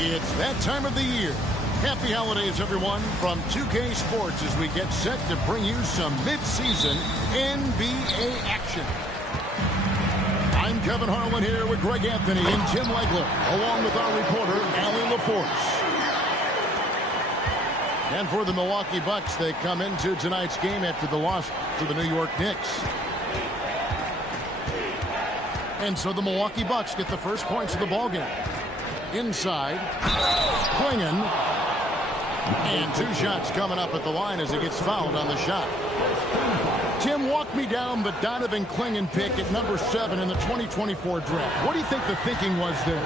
It's that time of the year. Happy holidays, everyone, from 2K Sports as we get set to bring you some mid-season NBA action. I'm Kevin Harlan here with Greg Anthony and Tim Legler, along with our reporter, Allie LaForce. And for the Milwaukee Bucks, they come into tonight's game after the loss to the New York Knicks. And so the Milwaukee Bucks get the first points of the ballgame. Inside, Klingon. And two shots coming up at the line as he gets fouled on the shot. Tim, walk me down the Donovan Klingon pick at number 7 in the 2024 draft. What do you think the thinking was there?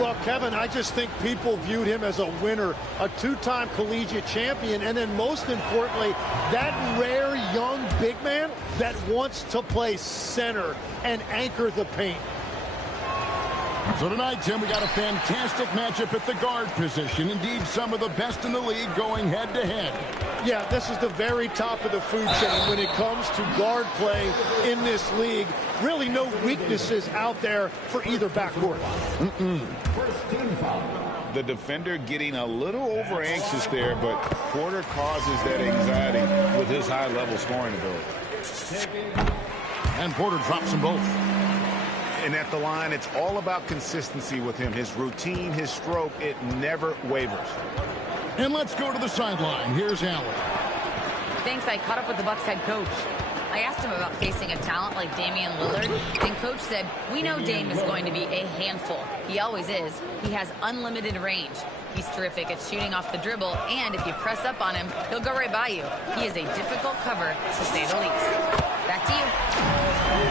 Well, Kevin, I just think people viewed him as a winner, a two-time collegiate champion, and then most importantly, that rare young big man that wants to play center and anchor the paint. So tonight, Tim, we got a fantastic matchup at the guard position. Indeed, some of the best in the league going head-to-head. Yeah, this is the very top of the food chain when it comes to guard play in this league. Really no weaknesses out there for either backcourt. The defender getting a little over-anxious there, but Porter causes that anxiety with his high-level scoring ability. And Porter drops them both. And at the line, it's all about consistency with him. His routine, his stroke, it never wavers. And let's go to the sideline. Here's Allen. Thanks. I caught up with the Bucks head coach. I asked him about facing a talent like Damian Lillard, and coach said, we know Dame is going to be a handful. He always is. He has unlimited range. He's terrific at shooting off the dribble, and if you press up on him, he'll go right by you. He is a difficult cover, to say the least. Back to you.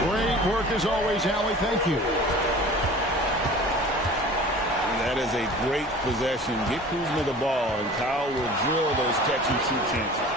Great work as always, Allie. Thank you. That is a great possession. Get Kuzma the ball, and Kyle will drill those catch-and-shoot chances.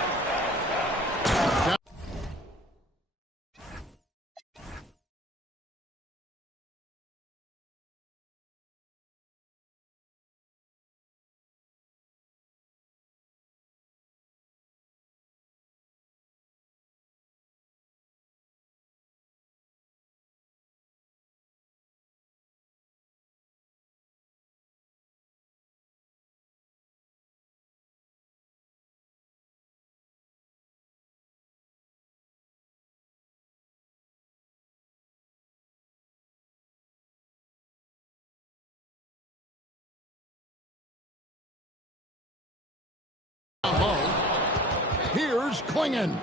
Here's Klingon.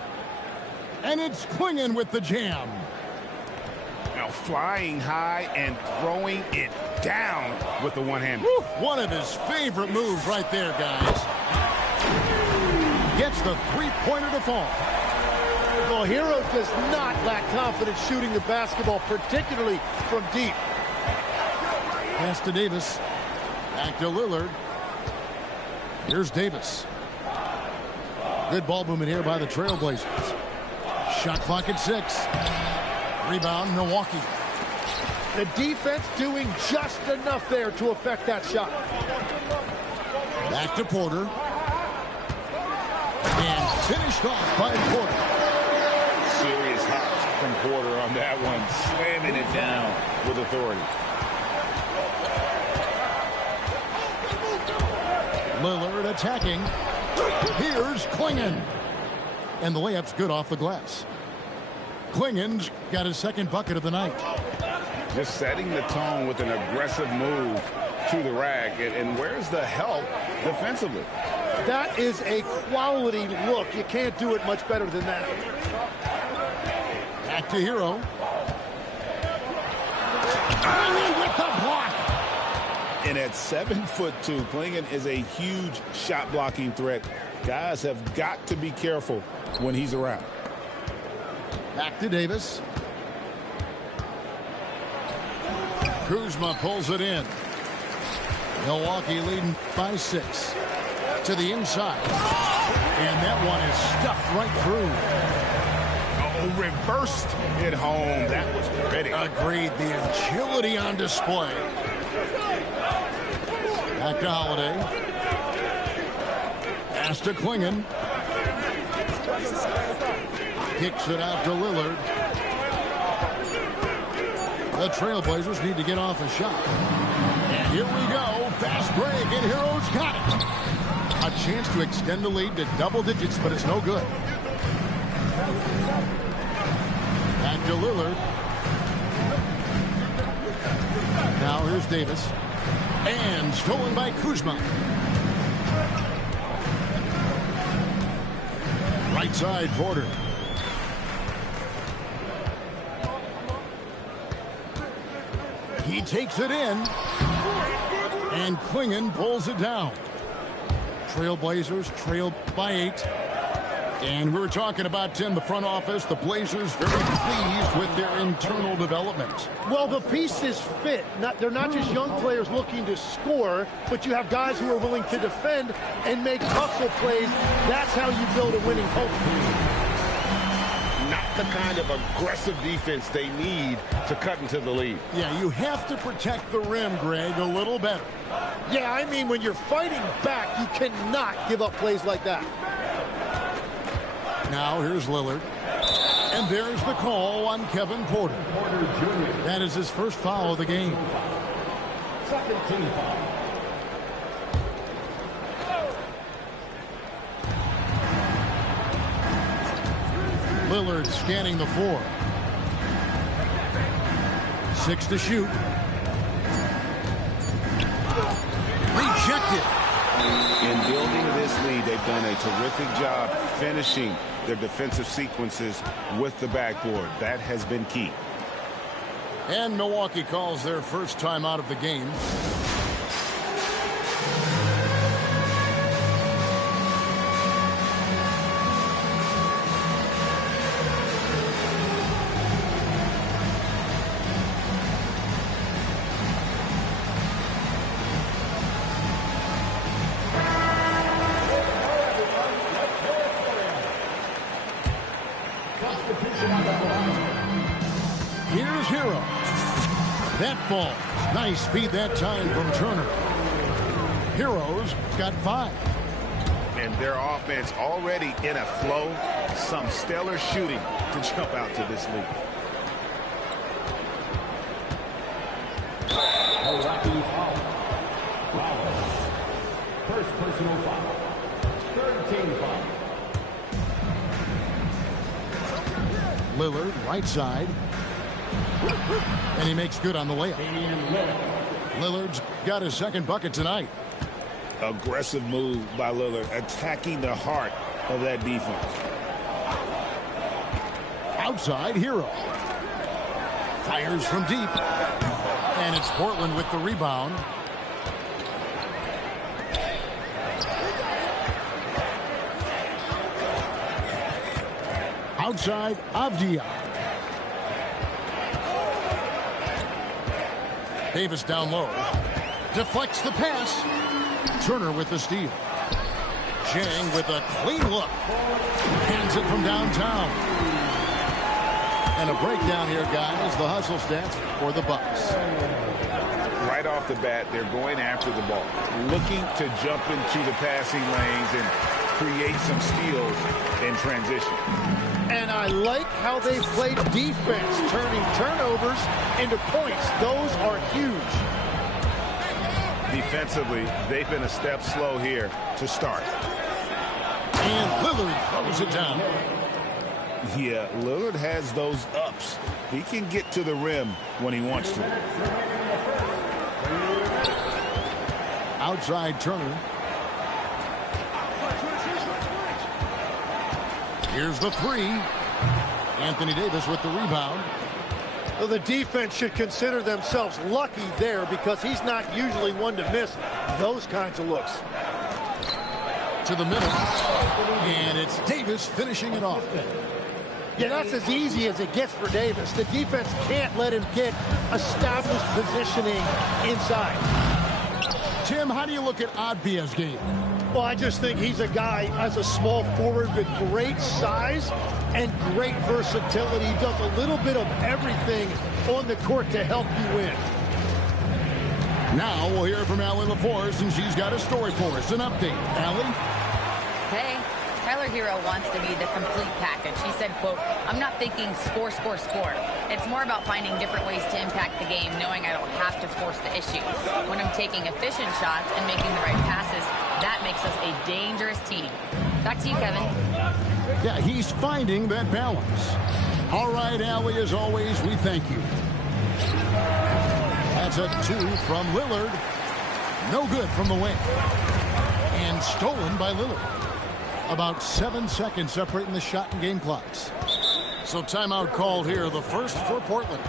And it's Klingon with the jam. Now flying high and throwing it down with the one hand. One of his favorite moves right there, guys. Gets the three-pointer to fall. Well, Hero does not lack confidence shooting the basketball, particularly from deep. Pass to Davis. Back to Lillard. Here's Davis. Good ball movement here by the Trailblazers. Shot clock at 6. Rebound, Milwaukee. The defense doing just enough there to affect that shot. Back to Porter. And finished off by Porter. Serious hops from Porter on that one. Slamming it down with authority. Lillard attacking. Here's Klingon. And the layup's good off the glass. Klingon's got his second bucket of the night. Just setting the tone with an aggressive move to the rack. And where's the help defensively? That is a quality look. You can't do it much better than that. Back to Hero. With the block. And at 7'2", Klingon is a huge shot blocking threat. Guys have got to be careful when he's around. Back to Davis. Kuzma pulls it in. Milwaukee leading by 6. To the inside. And that one is stuffed right through. Oh, reversed it home. That was pretty. Agreed. The agility on display. Back to Holiday. Pass to Klingon. Kicks it out to Lillard. The Trailblazers need to get off a shot. And here we go. Fast break, and Heroes got it. A chance to extend the lead to double digits, but it's no good. Back to Lillard. Now here's Davis. And stolen by Kuzma. Right side, Porter. He takes it in. And Klingon pulls it down. Trailblazers trail by 8. And we were talking about, Tim, the front office, the Blazers very pleased with their internal development. Well, the pieces fit. They're not just young players looking to score, but you have guys who are willing to defend and make hustle plays. That's how you build a winning hope. Not the kind of aggressive defense they need to cut into the lead. Yeah, you have to protect the rim, Greg, a little better. Yeah, I mean, when you're fighting back, you cannot give up plays like that. Now here's Lillard. And there's the call on Kevin Porter. That is his first foul of the game. Second team foul. Lillard scanning the floor. 6 to shoot. Rejected. In building this lead, they've done a terrific job finishing their defensive sequences with the backboard. That has been key. And Milwaukee calls their first time out of the game. Here's Hero. That ball. Nice speed that time from Turner. Heroes got 5. And their offense already in a flow. Some stellar shooting to jump out to this lead. Milwaukee foul. Flowers. First personal foul. Third team foul. Lillard, right side. And he makes good on the layup. Lillard's got his second bucket tonight. Aggressive move by Lillard, attacking the heart of that defense. Outside, Hero. Fires from deep. And it's Portland with the rebound. Outside, Avdia. Davis down low. Deflects the pass. Turner with the steal. Chang with a clean look. Hands it from downtown. And a breakdown here, guys. The hustle stats for the Bucks. Right off the bat, they're going after the ball, looking to jump into the passing lanes and create some steals in transition. And I like how they played defense, turning turnovers into points. Those are huge. Defensively, they've been a step slow here to start. And Lillard throws it down. Yeah, Lillard has those ups. He can get to the rim when he wants to. Outside Turner. Here's the 3. Anthony Davis with the rebound. Well, the defense should consider themselves lucky there because he's not usually one to miss those kinds of looks. To the middle. And it's Davis finishing it off. Yeah, that's as easy as it gets for Davis. The defense can't let him get established positioning inside. Tim, how do you look at Avdia's game? Well, I just think he's a guy as a small forward with great size and great versatility. He does a little bit of everything on the court to help you win. Now we'll hear from Allie LaForce, and she's got a story for us. An update. Allie? Hey, Tyler Tyler Hero wants to be the complete package. He said, quote, "I'm not thinking score, score, score. It's more about finding different ways to impact the game, knowing I don't have to force the issue. When I'm taking efficient shots and making the right passes, that makes us a dangerous team." Back to you, Kevin. Yeah, he's finding that balance. All right, Allie, as always, we thank you. That's a 2 from Lillard. No good from the wing. And stolen by Lillard. About 7 seconds separating the shot and game clocks. So timeout called here, the first for Portland.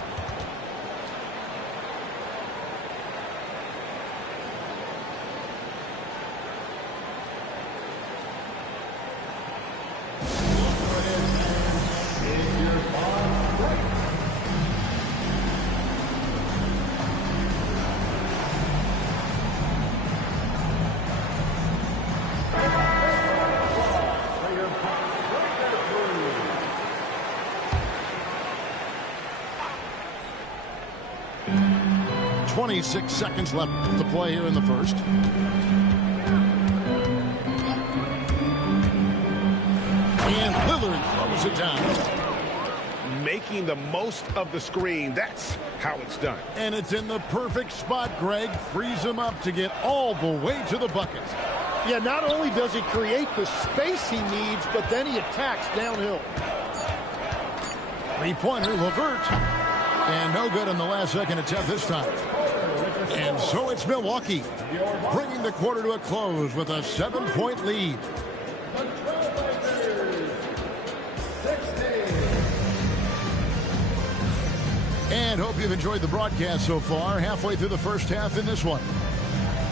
Six seconds left to play here in the first. And Lillard throws it down. Making the most of the screen. That's how it's done. And it's in the perfect spot, Greg. Frees him up to get all the way to the bucket. Yeah, not only does he create the space he needs, but then he attacks downhill. Three-pointer, LeVert. And no good on the last second attempt this time. And so it's Milwaukee, bringing the quarter to a close with a 7-point lead. And hope you've enjoyed the broadcast so far, halfway through the first half in this one.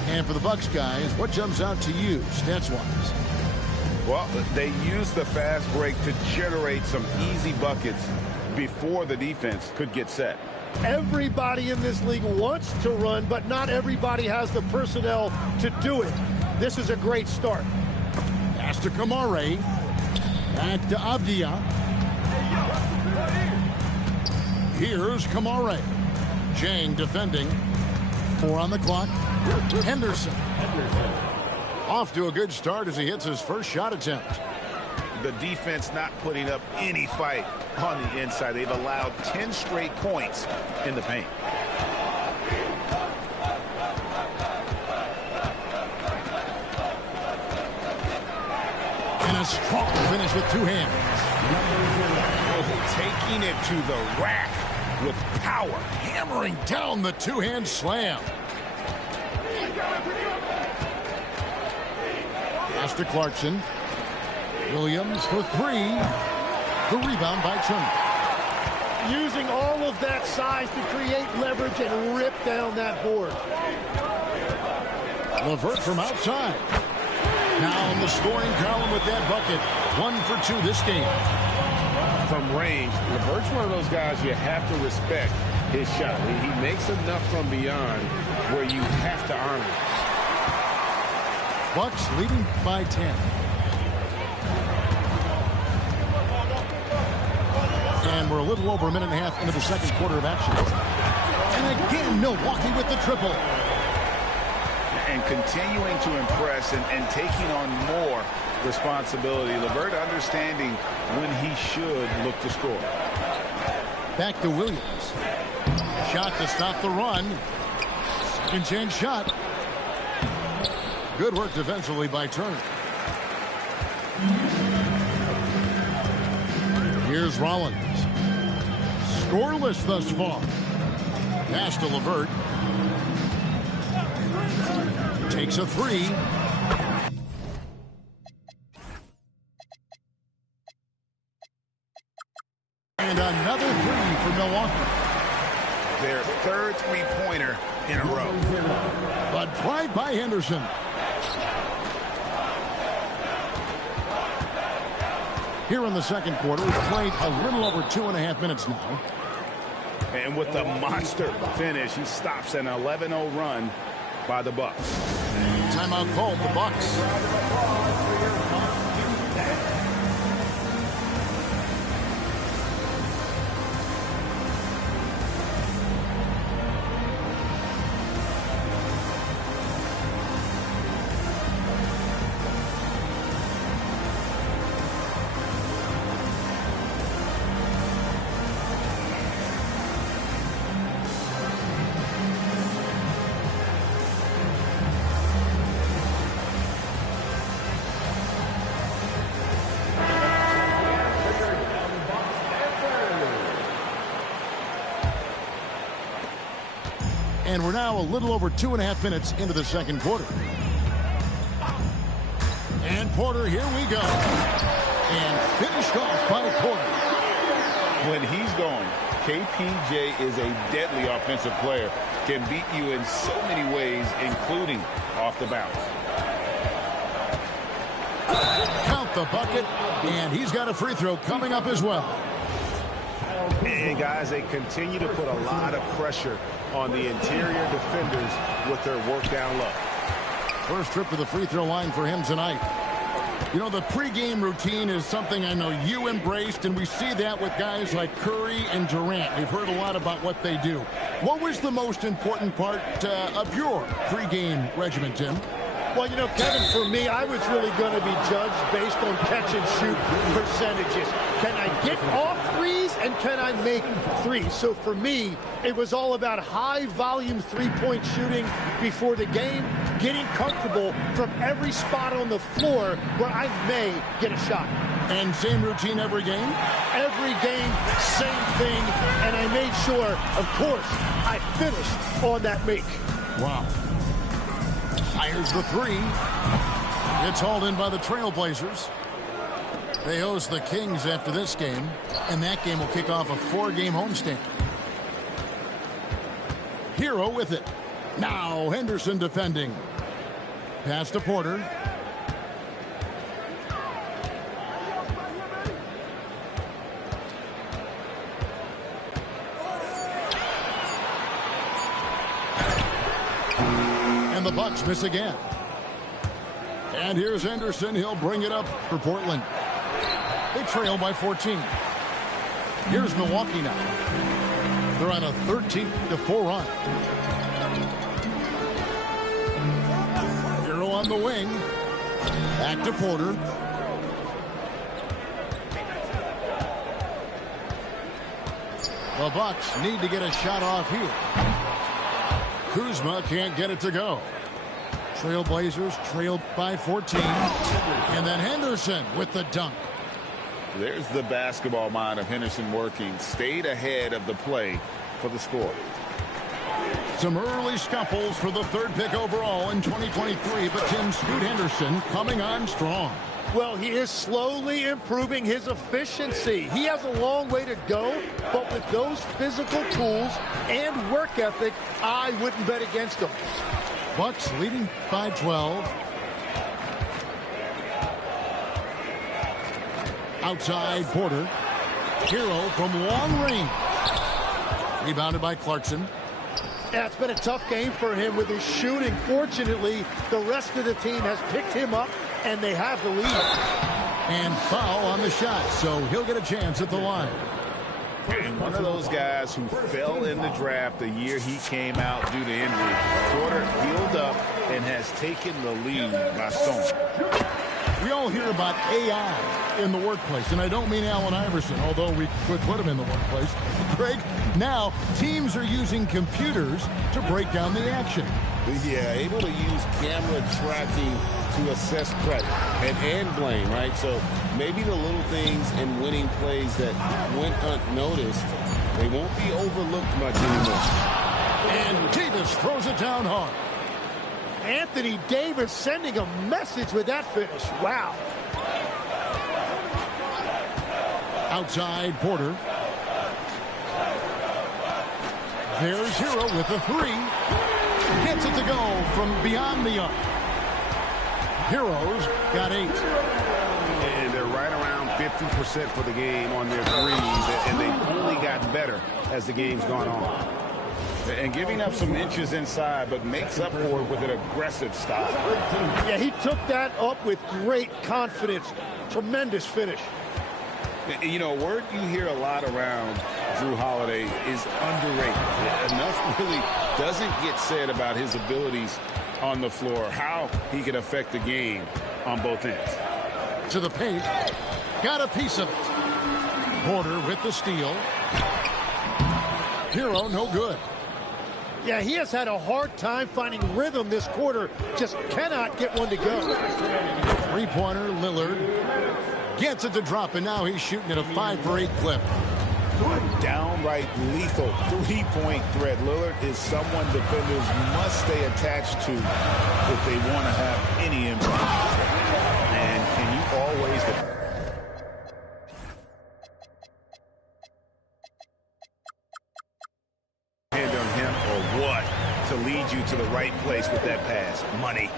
And for the Bucks guys, what jumps out to you, stats-wise? Well, they used the fast break to generate some easy buckets before the defense could get set. Everybody in this league wants to run, but not everybody has the personnel to do it. This is a great start. Pass to Kamare. Back to Avdia. Here's Kamare. Jang defending. 4 on the clock. Henderson. Off to a good start as he hits his first shot attempt. The defense not putting up any fight on the inside. They've allowed 10 straight points in the paint. And a strong finish with 2 hands. Oh, taking it to the rack with power. Hammering down the 2-hand slam. Pass to Clarkson. Williams for 3. The rebound by Turner. Using all of that size to create leverage and rip down that board. LeVert from outside. Now in the scoring column with that bucket. 1 for 2 this game. From range, LeVert's one of those guys you have to respect his shot. He makes enough from beyond where you have to honor it. Bucks leading by 10. And we're a little over a minute and a half into the second quarter of action. And again, Milwaukee with the triple. And continuing to impress and taking on more responsibility. LeVert understanding when he should look to score. Back to Williams. Shot to stop the run. Second chance shot. Good work defensively by Turner. Here's Rollins. Scoreless thus far. Pass to LeVert. Takes a 3. And another 3 for Milwaukee. Their third three-pointer in a row. But drive by Henderson. Here in the second quarter, we've played a little over 2.5 minutes now. And with the monster finish, he stops an 11-0 run by the Bucks. Timeout called, the Bucks. And we're now a little over 2.5 minutes into the second quarter. And Porter, here we go. And finished off by Porter. When he's going, KPJ is a deadly offensive player. Can beat you in so many ways, including off the bounce. Count the bucket, and he's got a free throw coming up as well. And guys, they continue to put a lot of pressure on the interior defenders with their work down low. First trip to the free throw line for him tonight. You know, the pregame routine is something I know you embraced, and we see that with guys like Curry and Durant. We've heard a lot about what they do. What was the most important part of your pregame regimen, Tim? Well, you know, Kevin, for me, I was really going to be judged based on catch-and-shoot percentages. Can I get off threes and can I make threes? So for me, it was all about high-volume three-point shooting before the game, getting comfortable from every spot on the floor where I may get a shot. And same routine every game? Every game, same thing, and I made sure, of course, I finished on that make. Wow. Fires the three. It's hauled in by the Trailblazers. They host the Kings after this game, and that game will kick off a 4-game homestand. Hero with it. Now Henderson defending. Pass to Porter. And the Bucks miss again. And here's Henderson. He'll bring it up for Portland. They trail by 14. Here's Milwaukee now. They're on a 13-4 run. Hero on the wing. Back to Porter. The Bucks need to get a shot off here. Kuzma can't get it to go. Trailblazers trailed by 14. And then Henderson with the dunk. There's the basketball mind of Henderson working. Stayed ahead of the play for the score. Some early scuffles for the 3rd pick overall in 2023, but Tim, Scoot Henderson coming on strong. Well, he is slowly improving his efficiency. He has a long way to go, but with those physical tools and work ethic, I wouldn't bet against him. Bucks leading by 12. Outside Porter. Hero from long range. Rebounded by Clarkson. Yeah, it's been a tough game for him with his shooting. Fortunately, the rest of the team has picked him up, and they have the lead. And foul on the shot, so he'll get a chance at the line. And one of those guys who fell in the draft the year he came out due to injury. Porter healed up and has taken the lead by storm. We all hear about AI in the workplace, and I don't mean Allen Iverson, although we could put him in the workplace. Greg, now teams are using computers to break down the action. Yeah, able to use camera tracking to assess credit and blame, right? So maybe the little things and winning plays that went unnoticed, they won't be overlooked much anymore. And Davis throws it down hard. Anthony Davis sending a message with that finish. Wow. Outside Porter. There's Hero with the three. Gets it to go from beyond the arc. Heroes got 8. And they're right around 50% for the game on their threes, and they've only gotten better as the game's gone on. And giving up some inches inside, but makes up for it with an aggressive style. Yeah, he took that up with great confidence. Tremendous finish. You know, a word you hear a lot around Jrue Holiday is underrated. Enough really doesn't get said about his abilities on the floor, how he can affect the game on both ends. To the paint. Got a piece of it. Porter with the steal. Hero no good. Yeah, he has had a hard time finding rhythm this quarter. Just cannot get one to go. Three-pointer, Lillard. Gets it to drop, and now he's shooting at a 5-for-8 clip. A downright lethal three-point threat. Lillard is someone defenders must stay attached to if they want to have any impact. And can you always depend on him or what to lead you to the right place with that pass? Money.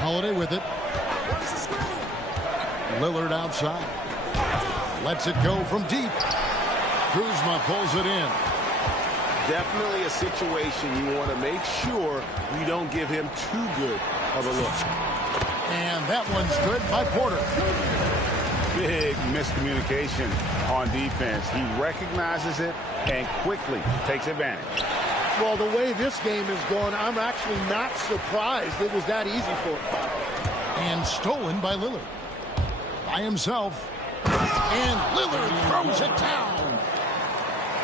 Holiday with it. Lillard outside. Lets it go from deep. Kuzma pulls it in. Definitely a situation you want to make sure you don't give him too good of a look. And that one's good by Porter. Big miscommunication on defense. He recognizes it and quickly takes advantage. Well, the way this game is going, I'm actually not surprised it was that easy for him. And stolen by Lillard. By himself. And Lillard throws it down.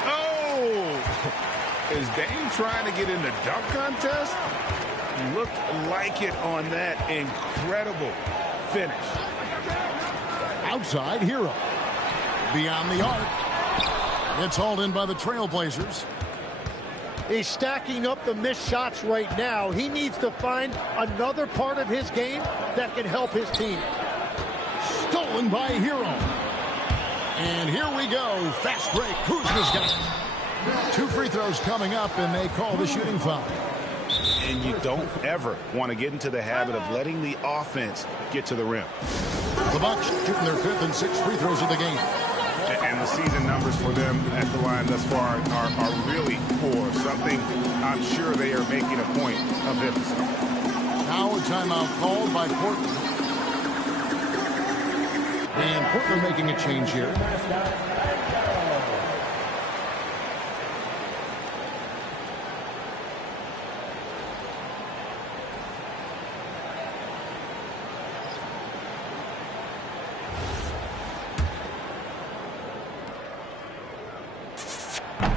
Oh! Is Dame trying to get in the dunk contest? Looked like it on that incredible finish. Outside, Hero. Beyond the arc. It's hauled in by the Trailblazers. He's stacking up the missed shots right now. He needs to find another part of his game that can help his team. Stolen by Hero. And here we go. Fast break. Kuzma's got it. 2 free throws coming up, and they call the shooting foul. And you don't ever want to get into the habit of letting the offense get to the rim. The Bucks shooting their 5th and 6th free throws of the game. And the season numbers for them at the line thus far are really poor. Something I'm sure they are making a point of emphasis. Now a timeout called by Portland. And Portland making a change here.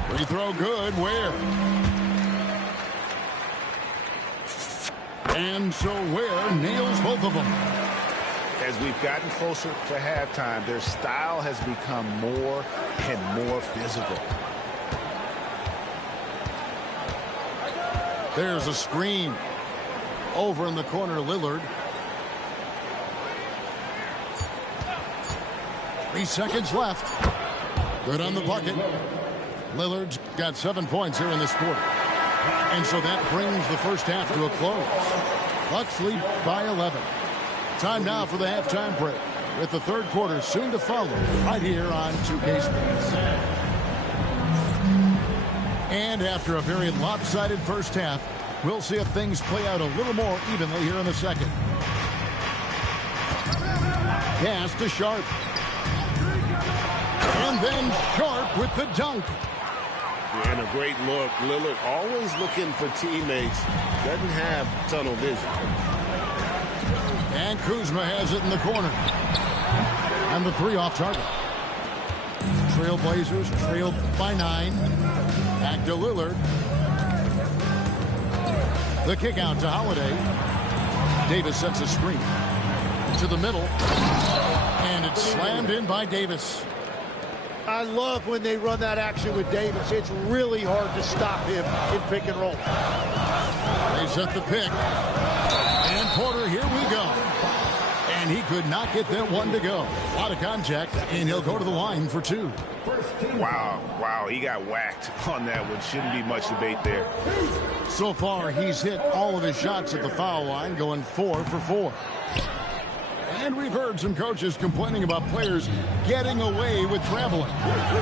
Free throw good. Where? And so Ware nails both of them. As we've gotten closer to halftime, their style has become more and more physical. There's a screen. Over in the corner, Lillard. 3 seconds left. Good on the bucket. Lillard's got 7 points here in this quarter. And so that brings the first half to a close. Bucks lead by 11. Time now for the halftime break, with the third quarter soon to follow right here on 2K Sports. And after a very lopsided first half, we'll see if things play out a little more evenly here in the second. Pass to Sharp. And then Sharp with the dunk. And a great look. Lillard always looking for teammates. Doesn't have tunnel vision. And Kuzma has it in the corner. And the 3 off target. Trailblazers trailed by 9. Back to Lillard. The kick out to Holiday. Davis sets a screen. To the middle. And it's slammed in by Davis. I love when they run that action with Davis. It's really hard to stop him in pick and roll. They set the pick. And Porter, here we go. And he could not get that one to go. A lot of contact, and he'll go to the line for 2. Wow, he got whacked on that one. Shouldn't be much debate there. So far, he's hit all of his shots at the foul line, going 4 for 4. And we've heard some coaches complaining about players getting away with traveling.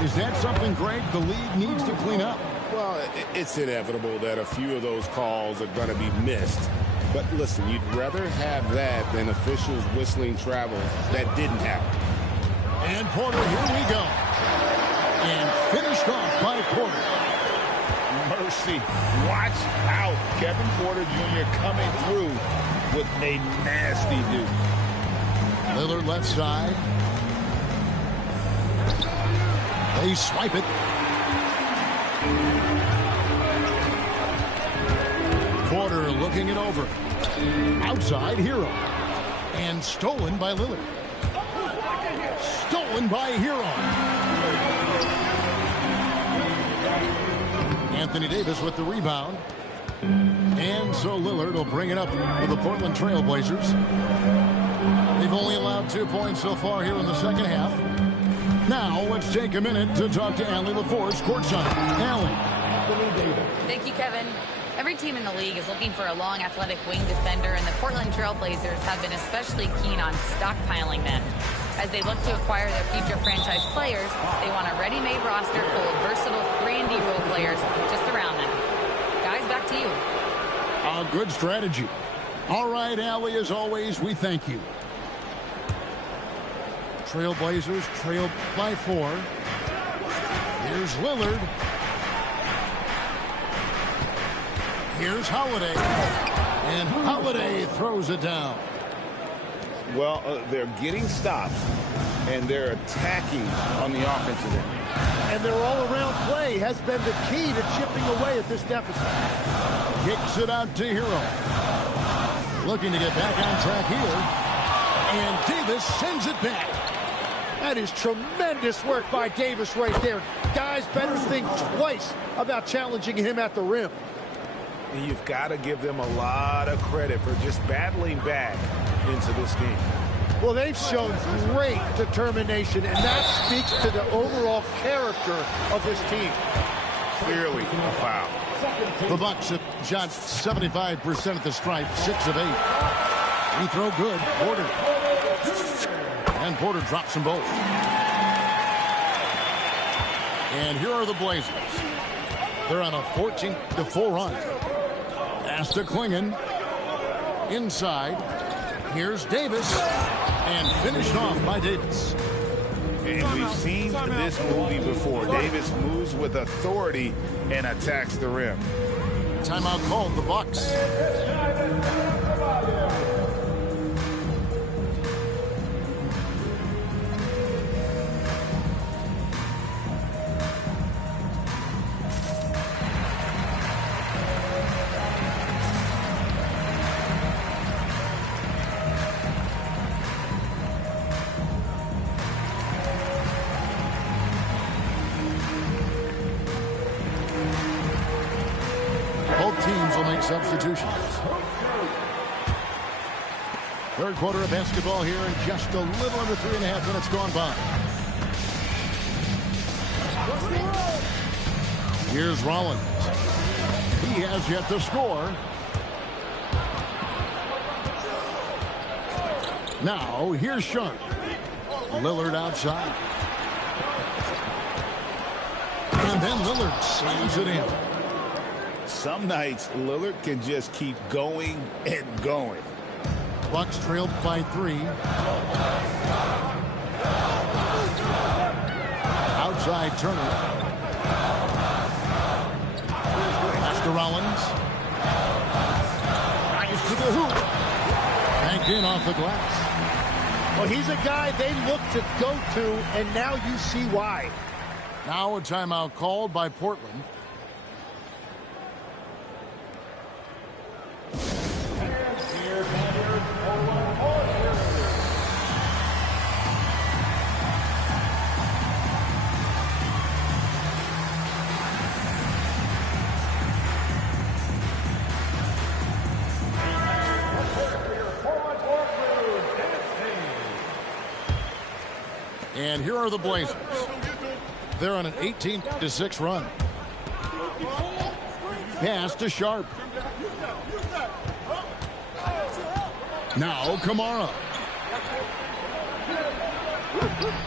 Is that something, Greg, the league needs to clean up? Well, it's inevitable that a few of those calls are going to be missed. But listen, you'd rather have that than officials whistling travels that didn't happen. And Porter, here we go. And finished off by Porter. Mercy. Watch out. Kevin Porter Jr. coming through with a nasty dude. Lillard left side. They swipe it. Porter looking it over. Outside, Hero. And stolen by Lillard. Stolen by Hero. Anthony Davis with the rebound. And so Lillard will bring it up with the Portland Trail Blazers. They've only allowed 2 points so far here in the second half. Now let's take a minute to talk to Allie LaForce courtside. Allie. Thank you, Kevin. Every team in the league is looking for a long, athletic wing defender, and the Portland Trail Blazers have been especially keen on stockpiling them. As they look to acquire their future franchise players, they want a ready-made roster full of versatile 3-and-D role players to surround them. Guys, back to you. A good strategy. All right, Allie, as always, we thank you. Trailblazers trailed by 4. Here's Lillard. Here's Holiday. And Holiday throws it down. Well, they're getting stops, and they're attacking on the offensive end. And their all-around play has been the key to chipping away at this deficit. Kicks it out to Hero. Looking to get back on track here. And Davis sends it back. That is tremendous work by Davis right there. Guys better think twice about challenging him at the rim. And you've got to give them a lot of credit for just battling back into this game. Well, they've shown great determination, and that speaks to the overall character of this team. Clearly a foul. The Bucks have shot 75% at the stripe, 6 of 8. Free throw good. Porter. And Porter drops them both. And here are the Blazers. They're on a 14-4 run. Pass to Klingon. Inside. Here's Davis. And finished off by Davis. And we've seen this movie before. Davis moves with authority and attacks the rim. Timeout called, the Bucks. Teams will make substitutions. Third quarter of basketball here, and just a little under 3.5 minutes gone by. Here's Rollins. He has yet to score. Now, here's Sharp. Lillard outside. And then Lillard slams it in. Some nights, Lillard can just keep going and going. Bucks trailed by 3. Outside Turner. Pass to Rollins. Nice to the hoop. Banked in off the glass. Well, he's a guy they look to go to, and now you see why. Now a timeout called by Portland. And here are the Blazers. They're on an 18-6 run. Pass to Sharp. Now Kamara.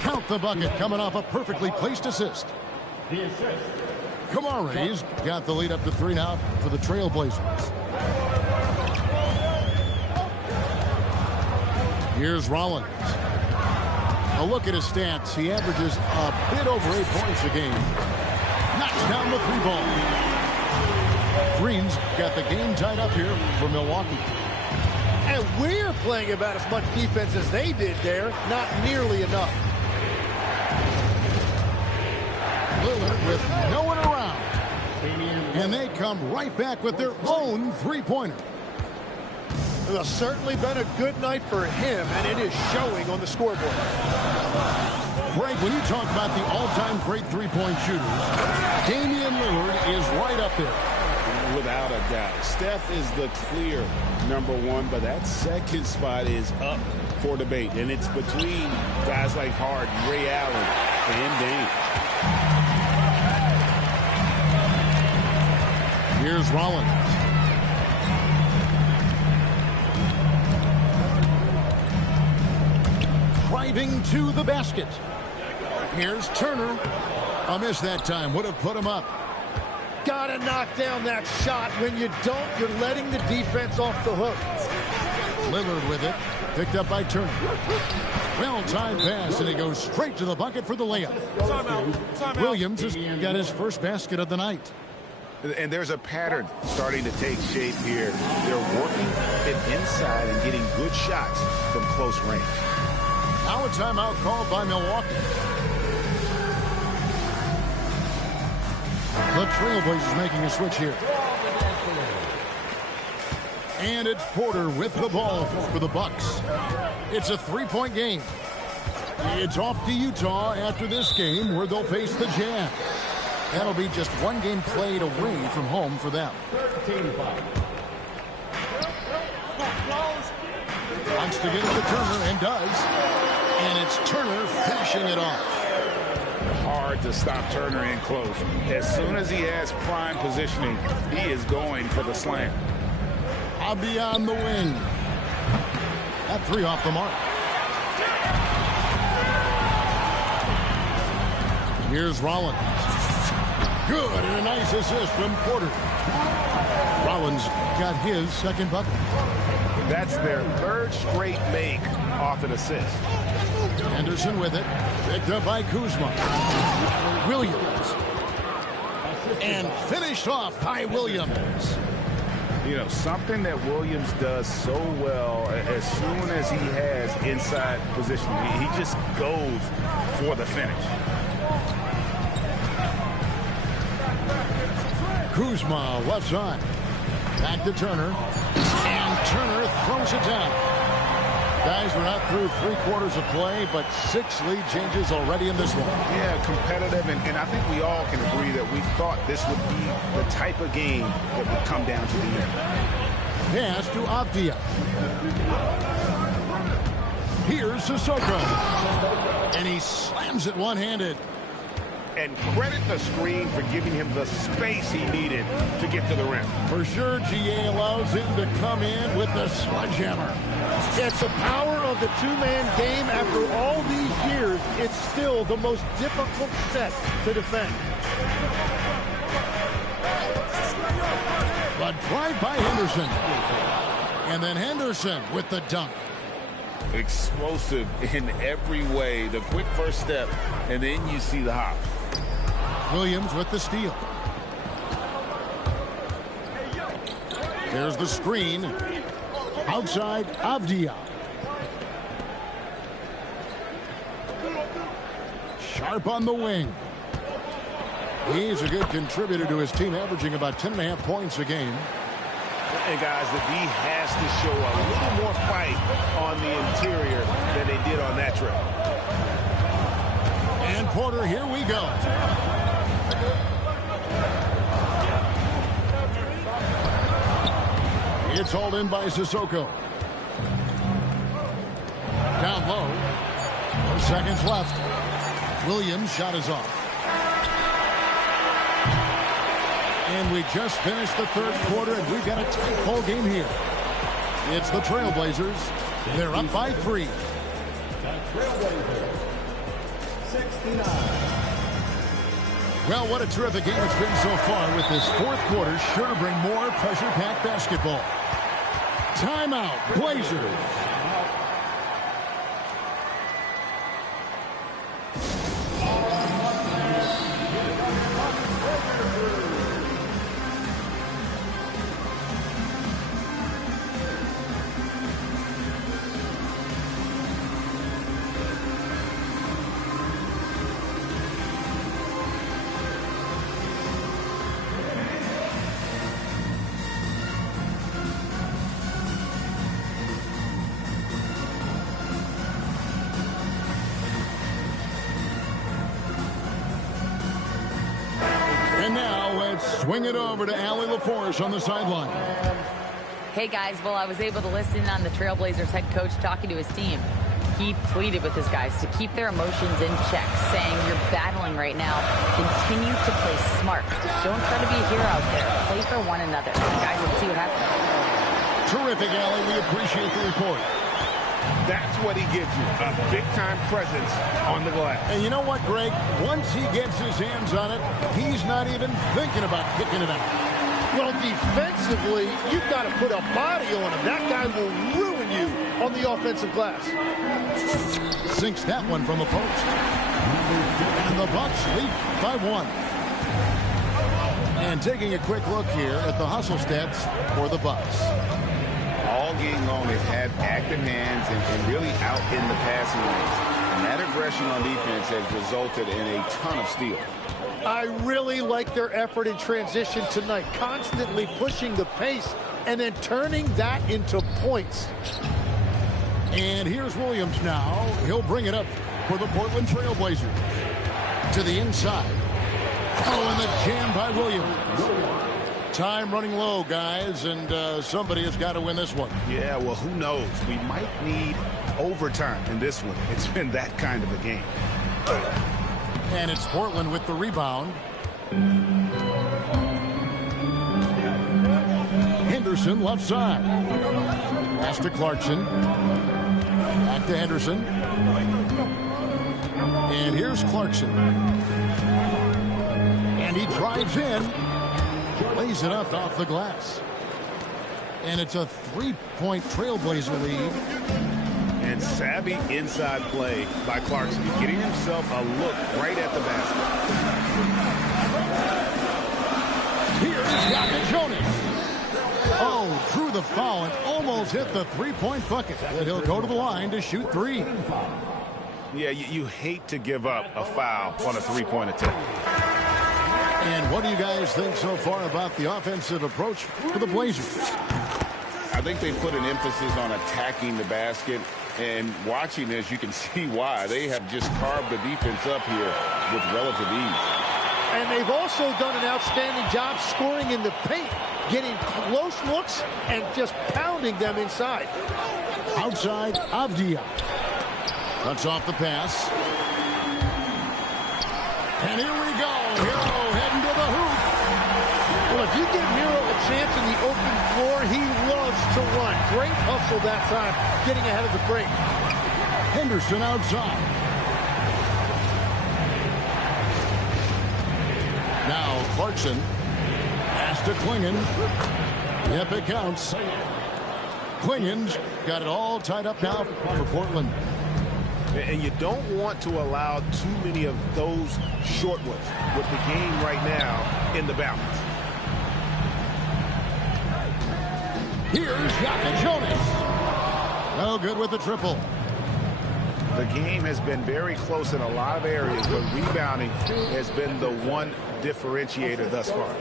Count the bucket coming off a perfectly placed assist. Kamara's got the lead up to 3 now for the Trailblazers. Here's Rollins. A look at his stats. He averages a bit over 8 points a game. Knocks down the 3-ball. Green's got the game tied up here for Milwaukee. And we're playing about as much defense as they did there. Not nearly enough. Lillard with no one around. And they come right back with their own 3-pointer. It has certainly been a good night for him, and it is showing on the scoreboard. Greg, when you talk about the all-time great three-point shooters, Damian Lillard is right up there. Without a doubt. Steph is the clear #1, but that second spot is up for debate. And it's between guys like Harden, Ray Allen, and Dame. Here's Rollins. Driving to the basket. Here's Turner. A miss that time. Would have put him up. Gotta knock down that shot. When you don't, you're letting the defense off the hook. Lillard with it. Picked up by Turner. Well-timed pass, and he goes straight to the bucket for the layup. Timeout. Williams has got his first basket of the night. And there's a pattern starting to take shape here. They're working it inside and getting good shots from close range. Now a timeout called by Milwaukee. The Trailblazers making a switch here. And it's Porter with the ball for the Bucks. It's a three-point game. It's off to Utah after this game where they'll face the Jazz. That'll be just one game played away from home for them. 13-5. Wants to get it to Turner and does. And it's Turner finishing it off. Hard to stop Turner in close. As soon as he has prime positioning, he is going for the slam. Beyond the wing. That three off the mark. Here's Rollins. Good, and a nice assist from Porter. Rollins got his second bucket. That's their third straight make off an assist. Henderson with it. Picked up by Kuzma. Williams. And finished off by Williams. You know, something that Williams does so well, as soon as he has inside position, he just goes for the finish. Kuzma left side. Back to Turner. And Turner throws it down. Guys, we're not through three-quarters of play, but 6 lead changes already in this one. Yeah, competitive, and I think we all can agree that we thought this would be the type of game that would come down to the end. Pass to Avdia. Here's Sissoko. And he slams it one-handed. And credit the screen for giving him the space he needed to get to the rim. For sure, GA allows him to come in with the sledgehammer. It's the power of the two-man game. After all these years, it's still the most difficult set to defend. But drive by Henderson. And then Henderson with the dunk. Explosive in every way. The quick first step, and then you see the hop. Williams with the steal. There's the screen. Outside, Avdia. Sharp on the wing. He's a good contributor to his team, averaging about 10.5 points a game. And guys, the D has to show a little more fight on the interior than they did on that trip. And Porter, here we go. It's hauled in by Sissoko. Down low. 4 seconds left. Williams' shot is off. And we just finished the third quarter, and we've got a tight ball game here. It's the Trailblazers. They're up by 3. Trailblazers, 69. Well, what a terrific game it's been so far, with this fourth quarter sure to bring more pressure-packed basketball. Timeout, Blazers. swing it over to Allie LaForce on the sideline. Hey, guys. Well, I was able to listen on the Trailblazers head coach talking to his team. He pleaded with his guys to keep their emotions in check, saying, you're battling right now. Continue to play smart. Don't try to be a hero out there. Play for one another. Guys, let's see what happens. Terrific, Allie. We appreciate the report. That's what he gives you, a big-time presence on the glass. And you know what, Greg? Once he gets his hands on it, he's not even thinking about kicking it out. Well, defensively, you've got to put a body on him. That guy will ruin you on the offensive glass. Sinks that one from the post. And the Bucks lead by 1. And taking a quick look here at the hustle stats for the Bucks. All game long, they've had active hands and really out in the passing lanes. And that aggression on defense has resulted in a ton of steals. I really like their effort in transition tonight, constantly pushing the pace and then turning that into points. And here's Williams now. He'll bring it up for the Portland Trailblazers. To the inside. Oh, and the jam by Williams. Time running low, guys, and somebody has got to win this one. Yeah, well, who knows? We might need overtime in this one. It's been that kind of a game. And it's Portland with the rebound. Henderson left side. Pass to Clarkson. Back to Henderson. And here's Clarkson. And he drives in. Lays it up off the glass. And it's a 3-point Trailblazer lead. And savvy inside play by Clarkson, getting himself a look right at the basket. Here's Jonas. Oh, drew the foul and almost hit the 3-point bucket. And he'll go to the line to shoot 3. Yeah, you hate to give up a foul on a 3-point attempt. And what do you guys think so far about the offensive approach for the Blazers? I think they put an emphasis on attacking the basket. And watching this, you can see why. They have just carved the defense up here with relative ease. And they've also done an outstanding job scoring in the paint, getting close looks and just pounding them inside. Outside, Avdia. Cuts off the pass. And here we go. Hero heading to the hoop. Well, if you give Hero a chance in the open floor, he loves to run. Great hustle that time, getting ahead of the break. Henderson outside. Now Clarkson. Pass to Klingon. Yep, it counts. Klingon's got it all tied up now for Portland. And you don't want to allow too many of those short ones with the game right now in the balance. Here's Jonas. No good with the triple. The game has been very close in a lot of areas, but rebounding has been the one differentiator thus far.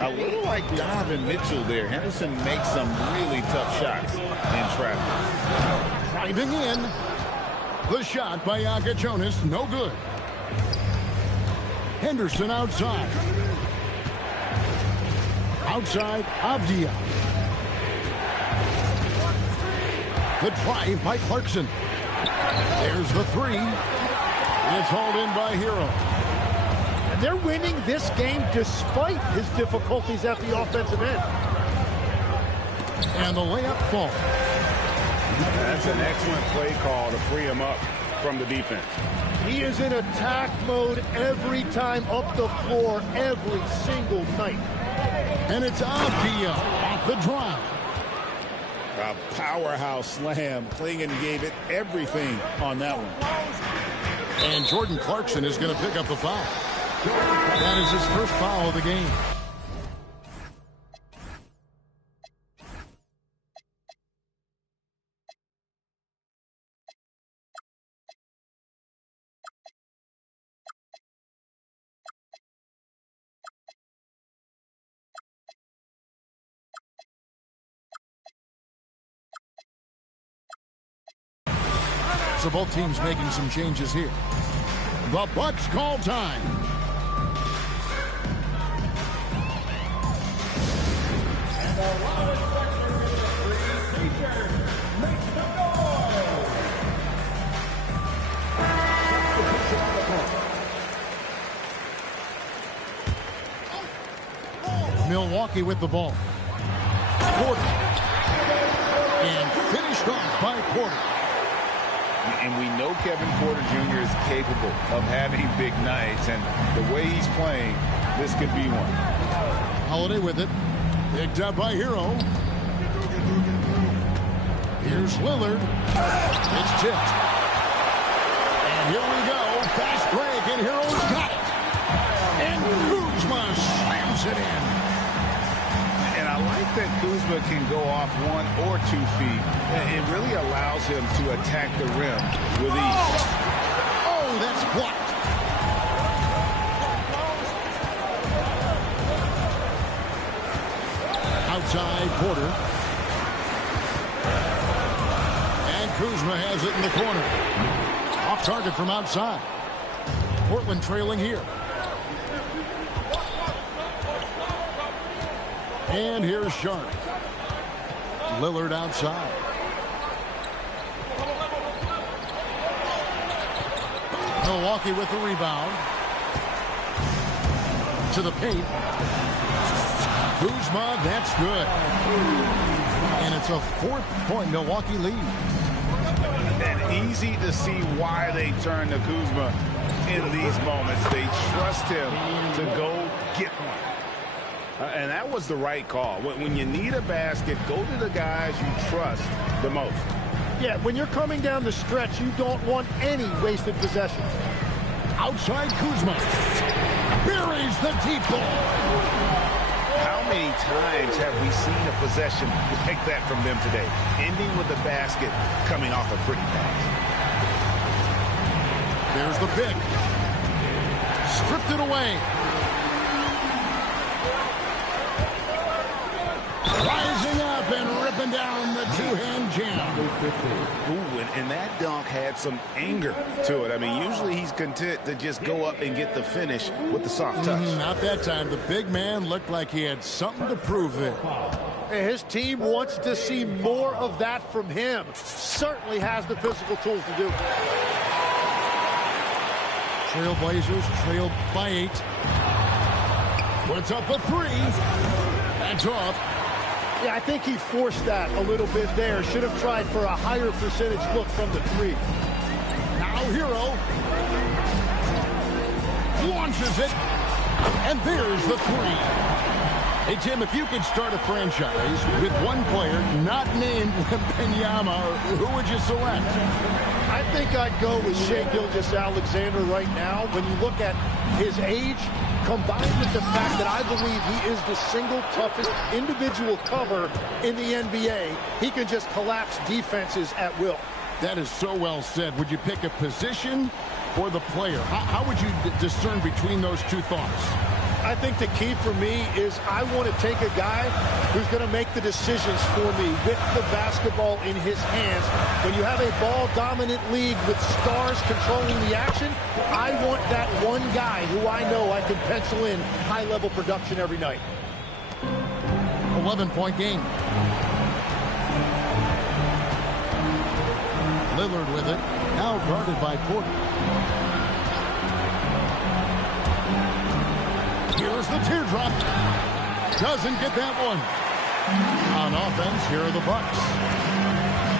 A little like Donovan Mitchell there. Henderson makes some really tough shots in traffic. Driving in. The shot by Jonas, no good. Henderson outside. Outside, Avdia. The drive by Clarkson. There's the 3. It's hauled in by Hero. And they're winning this game despite his difficulties at the offensive end. And the layup falls. That's an excellent play call to free him up from the defense. He is in attack mode every time up the floor, every single night. And it's Avdia off the drive. A powerhouse slam. Klingon gave it everything on that one. And Jordan Clarkson is going to pick up the foul. That is his first foul of the game. So both teams making some changes here. The Bucks call time. Milwaukee with the ball. Porter. And finished off by Porter. And we know Kevin Porter Jr. is capable of having big nights. And the way he's playing, this could be one. Holiday with it. Picked up by Hero. Here's Lillard. It's tipped. And here we go. Fast break, and Hero's got it. And Kuzma slams it in. And I like that Kuzma can go off 1 or 2 feet. It really allows him to attack the rim with ease. Oh, that's blocked. Outside Porter. And Kuzma has it in the corner. Off target from outside. Portland trailing here. And here's Sharp. Lillard outside. Milwaukee with the rebound. To the paint. Kuzma, that's good. And it's a 4-point Milwaukee lead. And easy to see why they turn to Kuzma in these moments. They trust him to go get one. And that was the right call. When you need a basket, go to the guys you trust the most. Yeah, when you're coming down the stretch, you don't want any wasted possessions. Outside Kuzma. Buries the deep ball. How many times have we seen a possession like that from them today? Ending with the basket coming off a pretty pass. There's the pick. Stripped it away. Rising up and ripping down the two-hand jam. Ooh, and that dunk had some anger to it. I mean, usually he's content to just go up and get the finish with the soft touch. Not that time. The big man looked like he had something to prove there. And his team wants to see more of that from him. Certainly has the physical tools to do it. Trailblazers trailed by 8. Puts up a 3. That's off. Yeah, I think he forced that a little bit there. Should have tried for a higher percentage look from the 3. Now Hero launches it, and there's the 3. Hey, Tim, if you could start a franchise with one player not named Wembanyama, who would you select? I think I'd go with Shai Gilgeous-Alexander right now. When you look at his age, combined with the fact that I believe he is the single toughest individual cover in the NBA, he can just collapse defenses at will. That is so well said. Would you pick a position or the player? How would you discern between those two thoughts? I think the key for me is I want to take a guy who's going to make the decisions for me with the basketball in his hands. When you have a ball-dominant league with stars controlling the action, I want that one guy who I know I can pencil in high-level production every night. 11-point game. Lillard with it. Now guarded by Porter. Here's the teardrop. Doesn't get that one. On offense, here are the Bucks.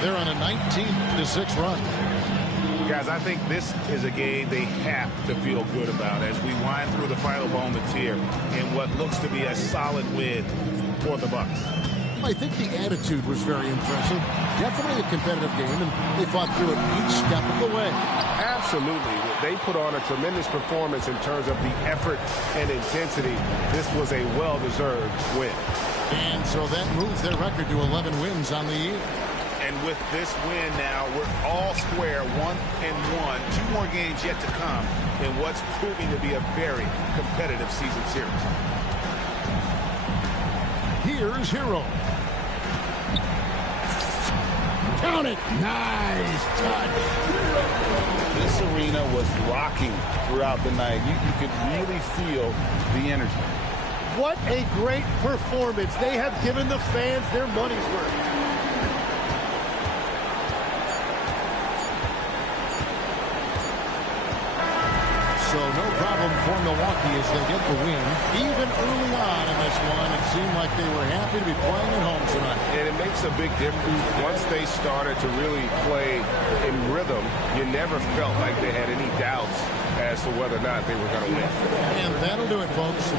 They're on a 19-6 run. Guys, I think this is a game they have to feel good about as we wind through the final moments here in what looks to be a solid win for the Bucks. I think the attitude was very impressive. Definitely a competitive game, and they fought through it each step of the way. Absolutely. They put on a tremendous performance in terms of the effort and intensity. This was a well-deserved win. And so that moves their record to 11 wins on the year. And with this win now, we're all square, 1-1. 2 more games yet to come in what's proving to be a very competitive season series. Here's Hero. Count it. Nice touch. This arena was rocking throughout the night. You could really feel the energy. what a great performance. They have given the fans their money's worth. So no problem for Milwaukee as they get the win. Even early on in this one, it seemed like they were happy to be playing at home tonight. And it makes a big difference. Once they started to really play in rhythm, you never felt like they had any doubts as to whether or not they were going to win. And that'll do it, folks.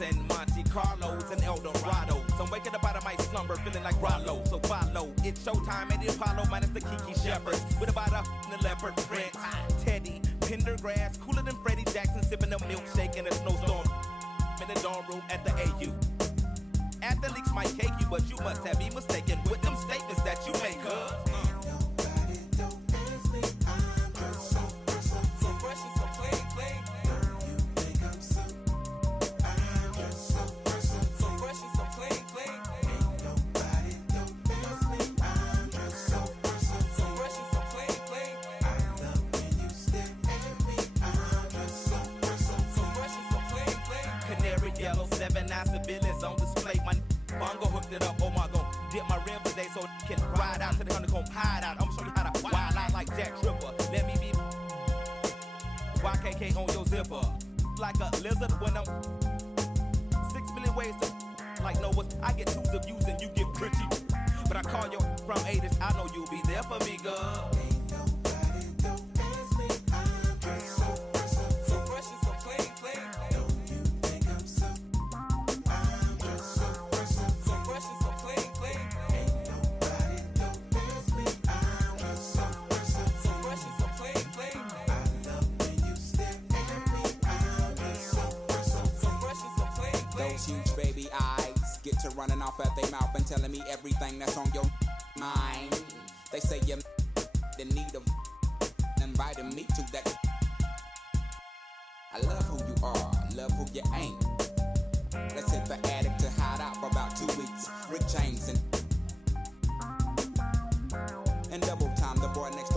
and Monte Carlos and El Dorado. So I'm waking up out of my slumber feeling like Rollo. So follow, it's showtime at the Apollo minus the Kiki Shepherds. With about a the leopard Prince, Teddy, Pendergrass, cooler than Freddie Jackson, sipping a milkshake in a snowstorm in the dorm room at the AU. Athletes might cake you, but you must have been mistaken with them statements that you make, yellow 7-9 civilians on display. My bongo hooked it up. Oh my god, dip my rim today so it can ride out to the honeycomb hide out. I'm show you how to wild out like Jack Tripper. Let me be YKK on your zipper. Like a lizard when I'm 6 million ways to like Noah. I get twos of views and you get pretty. But I call your from 80s. I know you'll be there for me, girl. Huge baby eyes get to running off at their mouth and telling me everything that's on your mind. They say you're in need of inviting me to that. I love who you are, love who you ain't. Let's hit the attic to hide out for about 2 weeks. Rick James and double time, the boy next